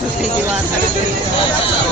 Si Diwata.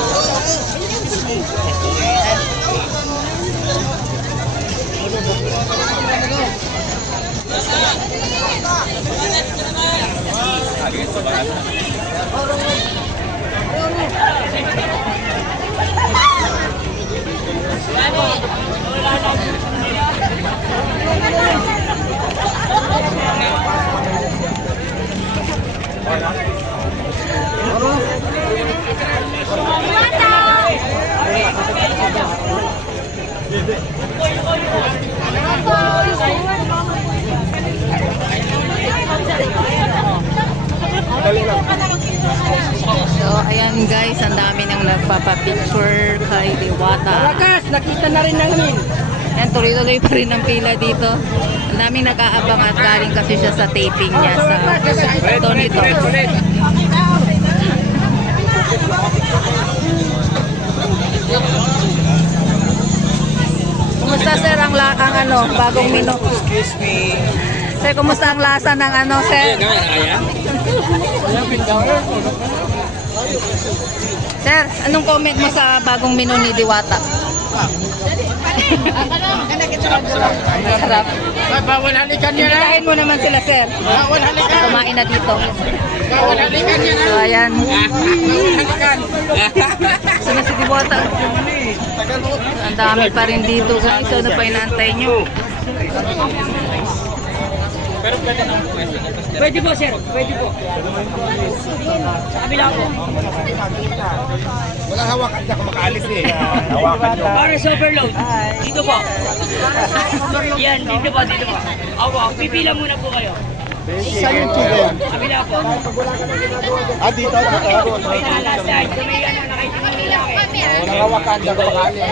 So, ayan guys, ang dami nang nagpapapicture kay Diwata. Lakas, nakita na rin namin. Ayan, tuloy-tuloy pa rin ang pila dito. Ang daming nag-aabang at galing kasi siya sa taping niya sa Tony Talks. Kumusta sir ang, la- ang ano, bagong menu? Excuse me. Sir, kumusta ang lasa ng ano, sir? Sir, anong comment mo sa bagong menu ni Diwata? Sarap. Bawal halikan niya na. Imbitahin mo naman sila, sir. Bawal halikan. Kumain na dito. Bawal halikan niya na. So, ayan. Bawal halikan. So, na si Diwata. Ang dami pa rin dito, guys. Ano pa inaantay nyo? Pwede po, sir. Pwede po. Sa kabila po. Walang hawakan siya kung makaalis eh. Hawakan niyo. Para sa overload. Dito po. Yan, dito po, dito po. Ako, pipila muna po kayo. Saan yung chicken? Kabila po. Ah, dito, dito. May last. Sa may ano, nakaitin ng lalaki. Walang hawakan siya kung makaalis.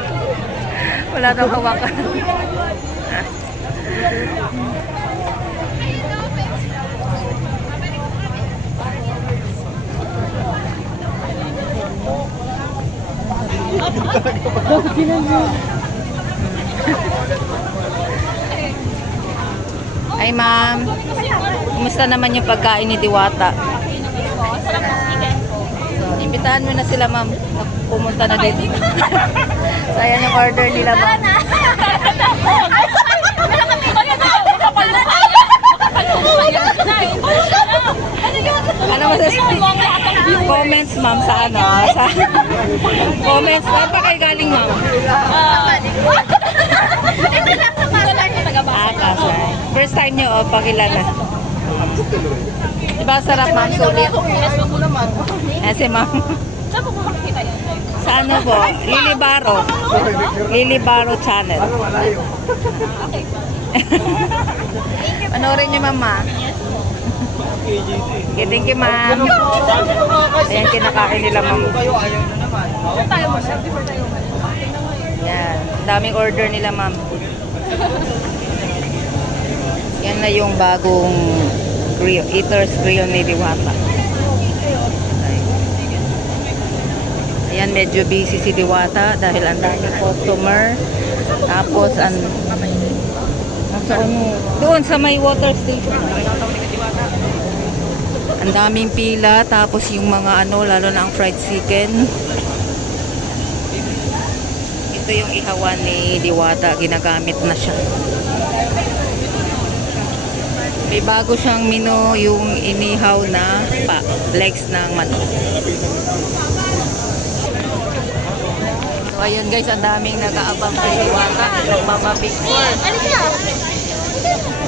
Wala daw hawakan. Ay ma'am, kumusta naman yung pagkain ni Diwata? Imbitahan mo na sila ma'am, pumunta na dito. so ayan yung order nila ma'am. Ano masasabi? Comments ma'am sa ano? Sa comments. Saan pa kayo galing ma'am? Ah, Pasay. First time nyo o pakilala? Diba sarap ma'am? Sulit? Eh si ma'am. Sa ano po? Lily Baro. Lily Baro channel. Panoorin niyo mama. Okay, thank you ma'am. Ayan kinakain nila ma'am. Yan. Daming order nila ma'am. Yan na yung bagong grill, Eater's Grill ni Diwata. Medyo busy si Diwata dahil ang daming customer. Tapos, an nasa ano, doon sa may water station. Ang daming pila, tapos yung mga ano, lalo na ang fried chicken. Ito yung ihawan ni Diwata, ginagamit na siya. May bago siyang menu, yung inihaw na pa, legs ng manok. Ayun guys, ang daming nag-aabang kay Diwata, nagpapapicture.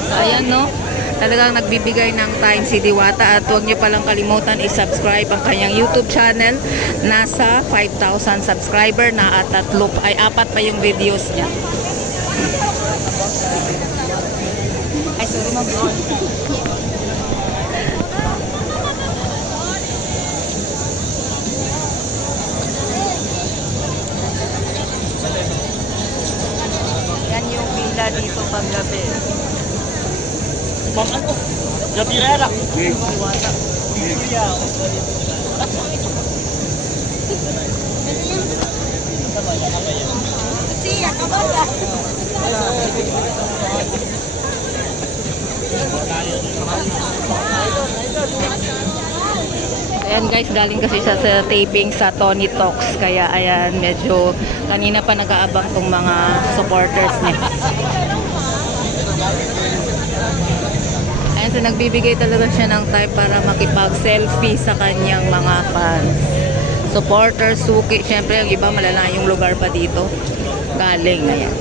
So ayan no, talagang nagbibigay ng time si Diwata at huwag niyo palang kalimutan i-subscribe ang kanyang YouTube channel. Nasa 5,000 subscriber na at tatlo, ay apat pa yung videos niya. Ay, sorry ma'am. Yan pila dito pag gabi. Bang ano? Gabirera. Guys, galing kasi siya sa taping sa Tony Talks. Kaya ayan, medyo kanina pa nag-aabang tong mga supporters niya. Ayan, so nagbibigay talaga siya ng time para makipag-selfie sa kanyang mga fans. Supporters, suki. Siyempre, yung iba malalayong lugar pa dito. Galing, ayan.